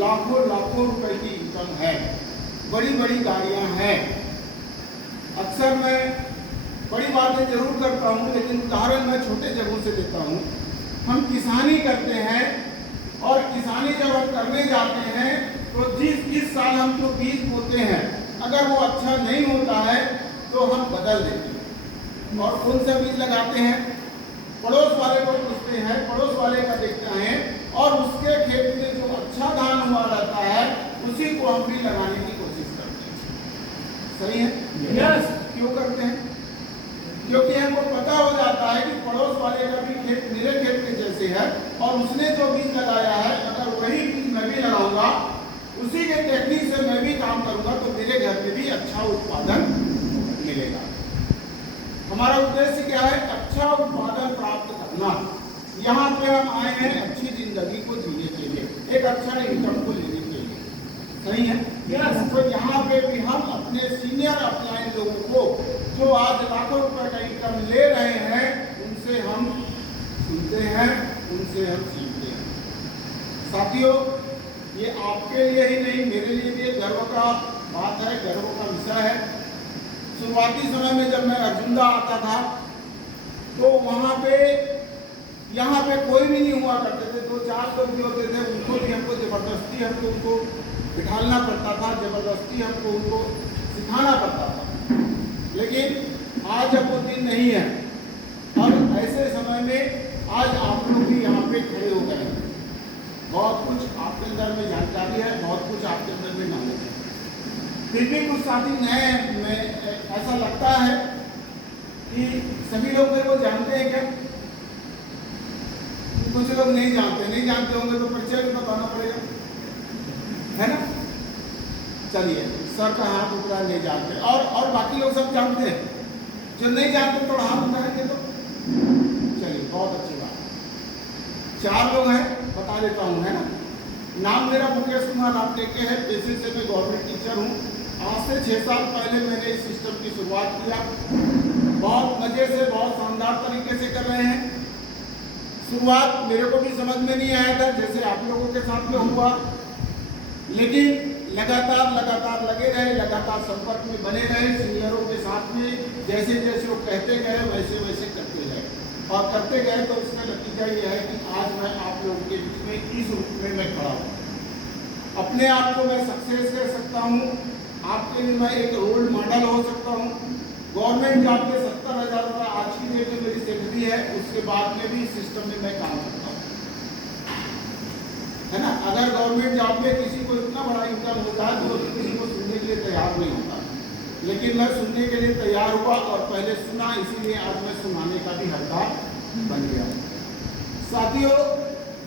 लाखों लाखों रुपए की इनकम है, बड़ी बड़ी गाड़ियां हैं। अक्सर मैं बड़ी बातें जरूर करता हूँ, लेकिन उदाहरण मैं छोटे जगहों से देता हूँ। हम किसानी करते हैं और किसानी जब हम करने जाते हैं तो जिस साल हम जो बीज बोते हैं अगर वो अच्छा नहीं होता है तो हम बदल देते हैं और कौन सा बीज लगाते हैं, पड़ोस वाले को पूछते हैं, पड़ोस वाले का देखते हैं और उसके खेत में जो अच्छा धान हुआ रहता है उसी को हम भी लगाने की कोशिश करते हैं। सही है? यस। क्यों करते हैं? क्योंकि हमको पता हो जाता है कि पड़ोस वाले का भी खेत मेरे खेत के जैसे है और उसने जो बीज लगाया है अगर वही बीज मैं भी लगाऊंगा, उसी के टेक्निक से मैं भी काम करूंगा तो मेरे घर में भी अच्छा उत्पादन मिलेगा। हमारा उद्देश्य क्या है? अच्छा उत्पादन प्राप्त करना। यहाँ पे हम आए हैं अच्छी जिंदगी को जीने के लिए, एक अच्छा इनकम को लेने के लिए। सही है? तो यहाँ पे भी हम अपने सीनियर अपलाइन लोगों को जो आज लाखों रुपए का इनकम ले रहे हैं उनसे हम सुनते हैं, उनसे हम सीखते हैं। साथियों, ये आपके लिए ही नहीं मेरे लिए भी एक गर्व का बात है, गर्व का विषय है। शुरुआती समय में जब मैं अर्जुनदा आता था तो वहाँ पे यहाँ पे कोई भी नहीं हुआ करते थे, 2-4 लोग भी होते थे, उनको भी हमको जबरदस्ती हमको उनको बिठाना पड़ता था, जबरदस्ती हमको उनको सिखाना पड़ता था। लेकिन आज अब वो दिन नहीं है और ऐसे समय में आज आप लोग भी यहाँ पे खड़े हो गए हैं। बहुत कुछ आपके अंदर में जानकारी है, बहुत कुछ आपके अंदर में नॉलेज है। फिर भी कुछ साथी नए हैं, मैं ऐसा लगता है कि सभी लोग मेरे को जानते हैं क्या? कुछ लोग नहीं जानते होंगे तो परिचय भी बताना पड़ेगा, है ना? चलिए, सर का हाथ उठा नहीं जानते और बाकी लोग सब जानते हैं। जो नहीं जानते थोड़ा हाथ उठाएंगे तो चलिए, बहुत अच्छी बात। 4 लोग हैं, बता देता हूँ, है ना? नाम मेरा मुकेश कुमार आपटेके है, पेशे से मैं गवर्नमेंट टीचर हूँ। आज से 6 साल पहले मैंने इस सिस्टम की शुरुआत किया। बहुत मजे से, बहुत शानदार तरीके से कर रहे हैं। शुरुआत मेरे को भी समझ में नहीं आया था, जैसे आप लोगों के साथ में हुआ, लेकिन लगातार लगे रहे, लगातार संपर्क में बने रहे सीनियरों के साथ में। जैसे जैसे वो कहते गए वैसे वैसे करते गए और करते गए तो उसका नतीजा ये है कि आज मैं आप लोगों के बीच में इस रूप में मैं खड़ा हूँ। अपने आप को मैं सक्सेस कर सकता हूँ, आपके लिए मैं एक रोल मॉडल हो सकता हूँ। गवर्नमेंट जॉब के 70,000 रुपये आज की डेट में मेरी सैलरी है, उसके बाद में भी सिस्टम में मैं काम करता हूँ, है ना? अगर गवर्नमेंट जॉब में किसी को इतना बड़ा इनकम होता है तो किसी को सुनने के लिए तैयार नहीं होता, लेकिन मैं सुनने के लिए तैयार हुआ और पहले सुना, इसीलिए आज मैं सुनाने का भी हकदार बन गया। साथियों,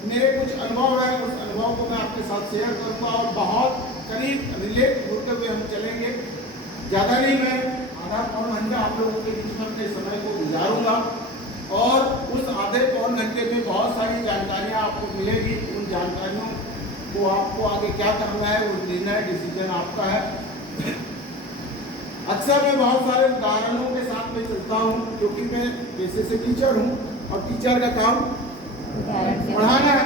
मेरे कुछ अनुभव हैं, उस अनुभव को मैं आपके साथ शेयर करूंगा और बहुत करीब रिलेट होते हुए हम चलेंगे। ज़्यादा नहीं, मैं आधा पौन घंटा आप लोगों के बीच में अपने समय को गुजारूंगा और उस आधे पौन घंटे में बहुत सारी जानकारियाँ आपको मिलेगी। उन जानकारियों को आपको आगे क्या करना है वो निर्णय डिसीजन आपका है। अक्सर मैं बहुत सारे उदाहरणों के साथ में चलता हूँ क्योंकि मैं पेशे से टीचर हूँ और टीचर का काम पढ़ाना है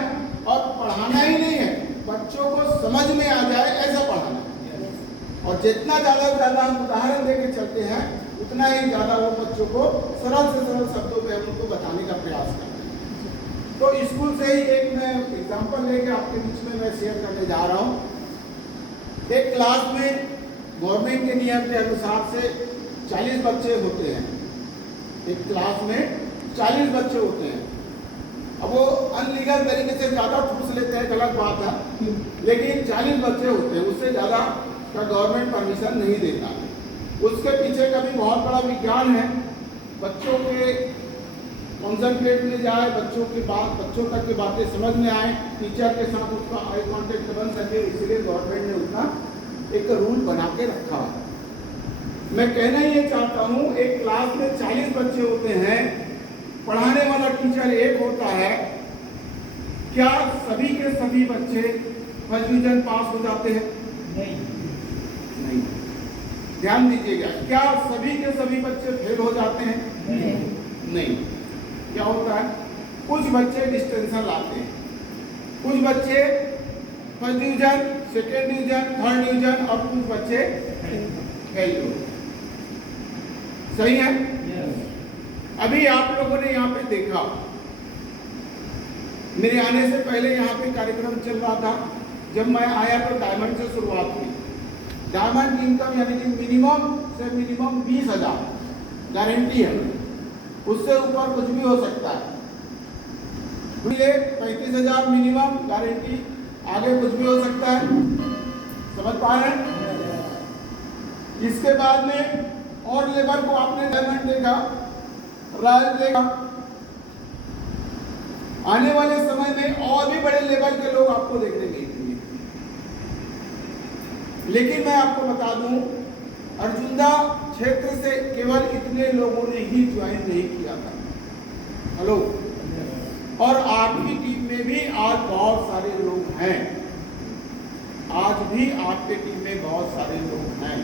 और पढ़ाना ही नहीं है, बच्चों को समझ में आ जाए ऐसा पढ़ाना है। और जितना ज़्यादा हम उदाहरण देके चलते हैं उतना ही ज़्यादा वो बच्चों को सरल से सरल शब्दों में हम उनको बताने का प्रयास करते हैं। तो स्कूल से ही एक मैं एग्जाम्पल लेके आपके बीच में मैं शेयर करने जा रहा हूँ। एक क्लास में गवर्नमेंट के नियम के अनुसार से 40 बच्चे होते हैं। एक क्लास में 40 बच्चे होते हैं। अब वो अनलीगल तरीके से ज़्यादा ठूस लेते हैं, गलत बात है, लेकिन 40 बच्चे होते हैं, उससे ज़्यादा का गवर्नमेंट परमिशन नहीं देता। उसके पीछे का भी बहुत बड़ा विज्ञान है। बच्चों के कॉन्सेंट्रेट में जाए, बच्चों तक की बातें समझ में आए, टीचर के साथ उसका आई कॉन्टेक्ट बन सके, इसलिए गवर्नमेंट ने उतना एक रूल बना के रखा है। मैं कहना ये चाहता हूँ, एक क्लास में 40 बच्चे होते हैं, पढ़ाने वाला टीचर एक होता है। क्या सभी के सभी बच्चे फर्स्ट डिवीजन पास हो जाते हैं? नहीं। ध्यान दीजिएगा, क्या सभी के सभी बच्चे फेल हो जाते हैं? नहीं। क्या होता है? कुछ बच्चे डिस्टिंक्शन लाते हैं, कुछ बच्चे first division, second division, third division और कुछ बच्चे फेल। सही है? अभी आप लोगों ने यहाँ पे देखा, मेरे आने से पहले यहाँ पे कार्यक्रम चल रहा था। जब मैं आया तो डायमंड से शुरुआत हुई। डायमंड की इनकम यानी कि मिनिमम से मिनिमम 20,000 गारंटी है, उससे ऊपर कुछ भी हो सकता है। 35,000 मिनिमम गारंटी, आगे कुछ भी हो सकता है। समझ पा रहे हैं? इसके बाद में और लेबर को आपने डायमंड देखा, रॉयल देखा, आने वाले समय में और भी बड़े लेवल के लोग आपको देखने मिलेंगे। लेकिन मैं आपको बता दूं, अर्जुंदा क्षेत्र से केवल इतने लोगों ने ही ज्वाइन नहीं किया था। हेलो, और आपकी टीम में भी आज बहुत सारे लोग हैं। आज भी आपके टीम में बहुत सारे लोग हैं।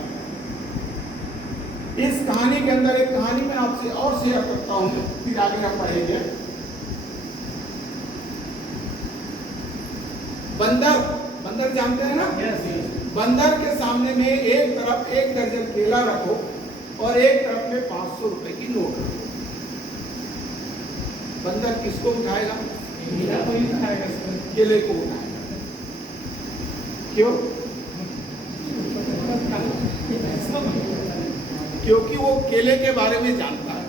इस कहानी के अंदर एक कहानी मैं आपसे और शेयर करता हूं, फिर आगे हम पढ़ेंगे। बंदर जानते हैं ना? बंदर के सामने में एक तरफ 1 दर्जन केला रखो और एक तरफ में 500 रुपए की नोट रखो। बंदर किसको उठाएगा? केले को उठाएगा। क्यों? क्योंकि वो केले के बारे में जानता है।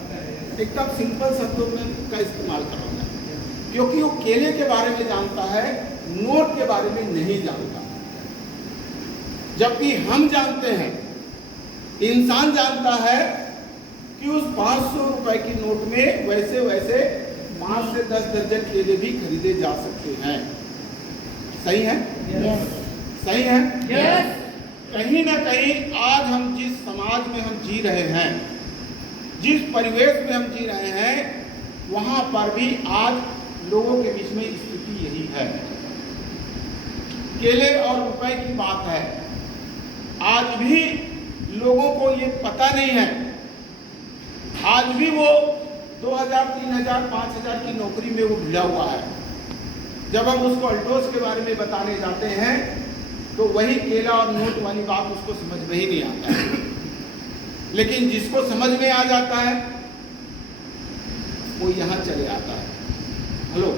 एकदम सिंपल शब्दों में का इस्तेमाल करूंगा, क्योंकि वो केले के बारे में जानता है, नोट के बारे में नहीं जानता। जबकि हम जानते हैं, इंसान जानता है कि उस 500 रुपए की नोट में वैसे 5 से 10 दर्जन केले भी खरीदे जा सकते हैं। सही है? सही है? कहीं ना कहीं आज हम जिस समाज में हम जी रहे हैं, जिस परिवेश में हम जी रहे हैं, वहां पर भी आज लोगों के बीच में स्थिति यही है। केले और रुपए की बात है। आज भी लोगों को ये पता नहीं है। आज भी वो 2,000, 3,000, 5,000 की नौकरी में वो भिड़ा हुआ है। जब हम उसको अल्टोस के बारे में बताने जाते हैं तो वही केला और नोट वाली बात उसको समझ में ही नहीं आता है। लेकिन जिसको समझ में आ जाता है वो यहाँ चले आता है। हेलो,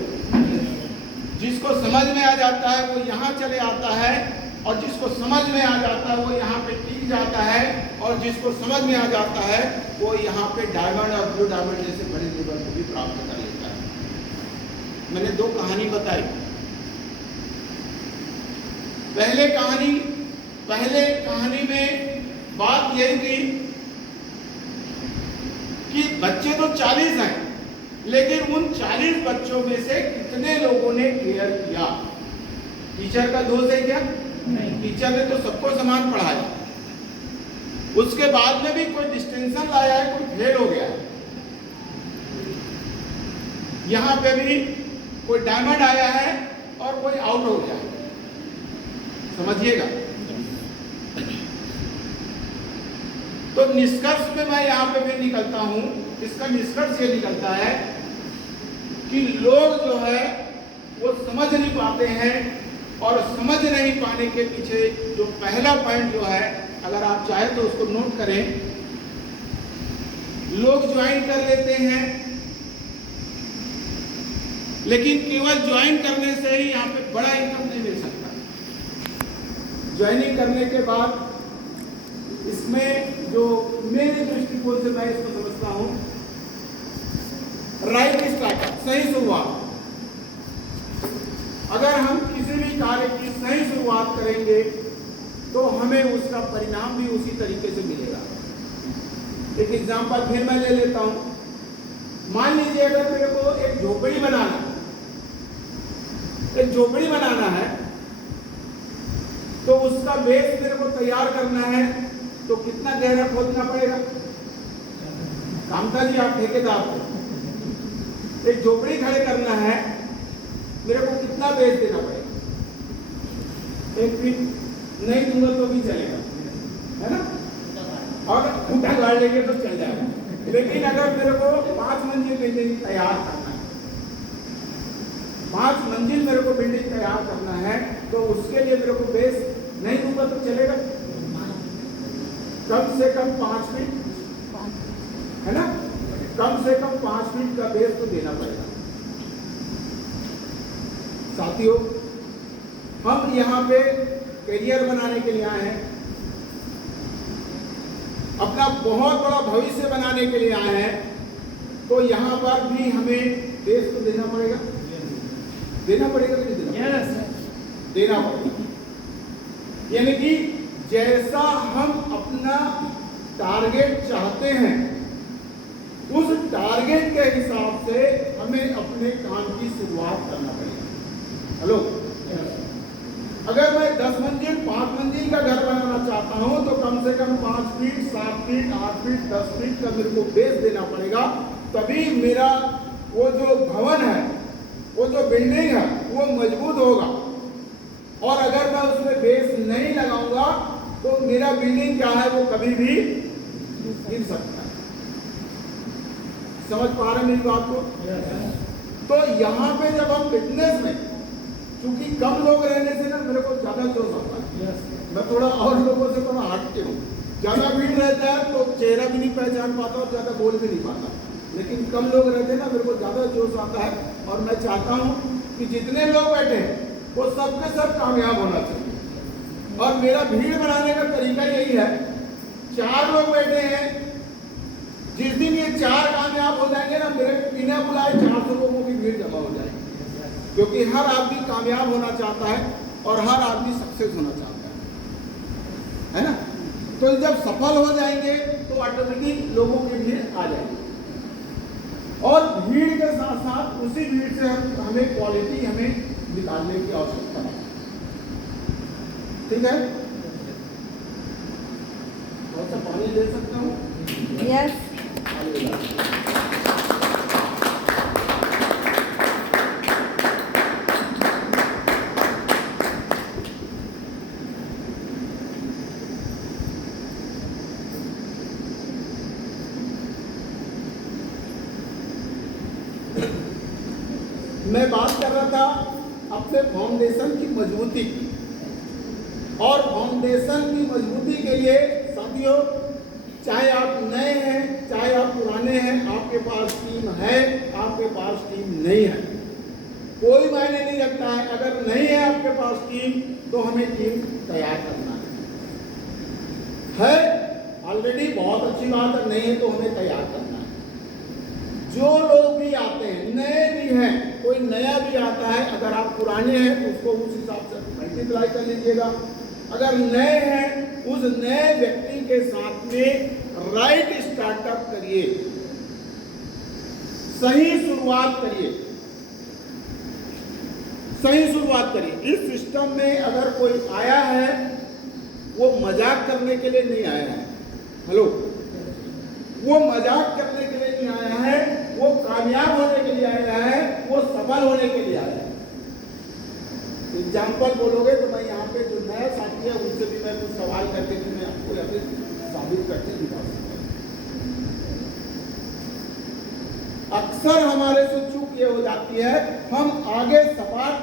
जिसको समझ में आ जाता है वो यहाँ चले आता है, और जिसको समझ में आ जाता है वो यहाँ पे टिक जाता है, और जिसको समझ में आ जाता है वो यहाँ पे डायमंड और ब्लू डायमंड जैसे बड़े लेवल को भी प्राप्त कर लेता है। मैंने 2 कहानी बताई। पहले कहानी में बात यही थी कि बच्चे तो 40 हैं, लेकिन उन 40 बच्चों में से कितने लोगों ने क्लियर किया? टीचर का दोष है क्या? नहीं, टीचर ने तो सबको समान पढ़ाया। उसके बाद में भी कोई डिस्टिंक्शन लाया है, कोई फेल हो गया। यहां पे भी कोई डायमंड आया है और कोई आउट हो गया। समझिएगा। तो निष्कर्ष में मैं यहां पे भी निकलता हूं। इसका निष्कर्ष ये निकलता है कि लोग जो है वो समझ नहीं पाते हैं, और समझ नहीं पाने के पीछे जो पहला पॉइंट जो है, अगर आप चाहे तो उसको नोट करें। लोग ज्वाइन कर लेते हैं, लेकिन केवल ज्वाइन करने से ही यहाँ पे बड़ा इनकम नहीं मिल सकता। ज्वाइनिंग करने के बाद इसमें जो मेरे दृष्टिकोण से मैं इसको समझता हूं, राइट स्टार्टअप, सही शुरुआत। अगर हम किसी भी कार्य की सही शुरुआत करेंगे तो हमें उसका परिणाम भी उसी तरीके से मिलेगा। एक एग्जांपल फिर मैं ले लेता हूं। मान लीजिए अगर मेरे को एक झोपड़ी बनाना है, तो उसका बेस मेरे को तैयार करना है, तो कितना गहरा खोदना पड़ेगा? कामता जी, आप ठेकेदार हो। एक झोपड़ी खड़े करना है, मेरे को कितना बेस देना पड़ेगा? 1 फीट नहीं दूंगा तो भी चलेगा, है ना? और खूंटा गाड़ लेंगे तो चल जाएगा। लेकिन अगर मेरे को 5 मंजिल बिल्डिंग तैयार करना है, 5 मंजिल मेरे को बिल्डिंग तैयार करना है, तो उसके लिए मेरे को बेस नहीं दूंगा तो चलेगा? कम से कम 5 फीट, है ना, कम से कम 5 फीट का बेस तो देना पड़ेगा। साथियों, हम यहाँ पे करियर बनाने के लिए आए हैं, अपना बहुत बड़ा भविष्य बनाने के लिए आए हैं, तो यहाँ पर भी हमें बेस तो देना पड़ेगा। देना पड़ेगा कि नहीं देना? देना पड़ेगा। यानी कि जैसा हम अपना टारगेट चाहते हैं, उस टारगेट के हिसाब से हमें अपने काम की शुरुआत करना पड़ेगा। हेलो, अगर मैं 10 मंजिल 5 मंजिल का घर बनाना चाहता हूं, तो कम से कम 5 फीट 7 फीट 8 फीट 10 फीट का मेरे को बेस देना पड़ेगा, तभी मेरा वो जो भवन है, वो जो बिल्डिंग है, वो मजबूत होगा। और अगर मैं उसमें बेस नहीं लगाऊंगा तो मेरा बिल्डिंग क्या है, वो कभी भी गिर सकता है। समझ पा रहे हैं मेरी बात को? तो यहाँ पे जब हम फिटनेस में, क्योंकि कम लोग रहने से ना मेरे को ज्यादा जोश आता है, मैं थोड़ा और लोगों से थोड़ा हटके हूँ। ज्यादा भीड़ रहता है तो चेहरा भी नहीं पहचान पाता और ज्यादा बोल भी नहीं पाता, लेकिन कम लोग रहते हैं ना, मेरे को ज्यादा जोश आता है। और मैं चाहता हूँ कि जितने लोग बैठे हैं वो सबके सब कामयाब होना चाहिए। और मेरा भीड़ बनाने का तरीका यही है, 4 लोग बैठे हैं, जिस दिन ये 4 कामयाब हो जाएंगे ना, मेरे बिना बुलाए 400 लोगों की भीड़ जमा हो जाएगी। क्योंकि हर आदमी कामयाब होना चाहता है और हर आदमी सक्सेस होना चाहता है ना। तो जब सफल हो जाएंगे तो ऑटोमेटिक लोगों की भीड़ आ जाएगी। और भीड़ के साथ साथ उसी भीड़ से हमें क्वालिटी हमें निकालने की आवश्यकता है। ठीक है, थोड़ा सा पानी ले सकता हूँ? यस। मैं बात कर रहा था अपने फाउंडेशन की मजबूती की, और फाउंडेशन की मजबूती के लिए साथियों, चाहे आप नए हैं चाहे आप पुराने हैं, आपके पास टीम है आपके पास टीम नहीं है, कोई मायने नहीं रखता है। अगर नहीं है आपके पास टीम तो हमें टीम तैयार करना है। ऑलरेडी बहुत अच्छी बात है, नहीं है तो हमें तैयार करना है। जो लोग भी आते हैं, नए भी हैं, कोई नया भी आता है, अगर आप पुराने हैं तो उसको उस हिसाब से मल्टीप्लाई कर लीजिएगा। अगर नए हैं, उस नए व्यक्ति के साथ में राइट स्टार्टअप करिए, सही शुरुआत करिए, सही शुरुआत करिए। इस सिस्टम में अगर कोई आया है, वो मजाक करने के लिए नहीं आया है। हेलो, वो मजाक करने के लिए नहीं आया है, वो कामयाब होने के लिए आया है, वो सफल होने के लिए आया है। एग्जाम्पल बोलोगे तो मैं यहाँ पे जो नया साथी है उनसे भी मैं कुछ सवाल करके मैं आपको यहाँ पे साबित करके दिखा सकता हूँ। अक्सर हमारे से चूक ये हो जाती है, हम आगे सपाट,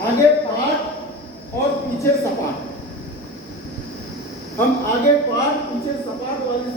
आगे पाट और पीछे सपाट, हम आगे पाट पीछे सपाट वाली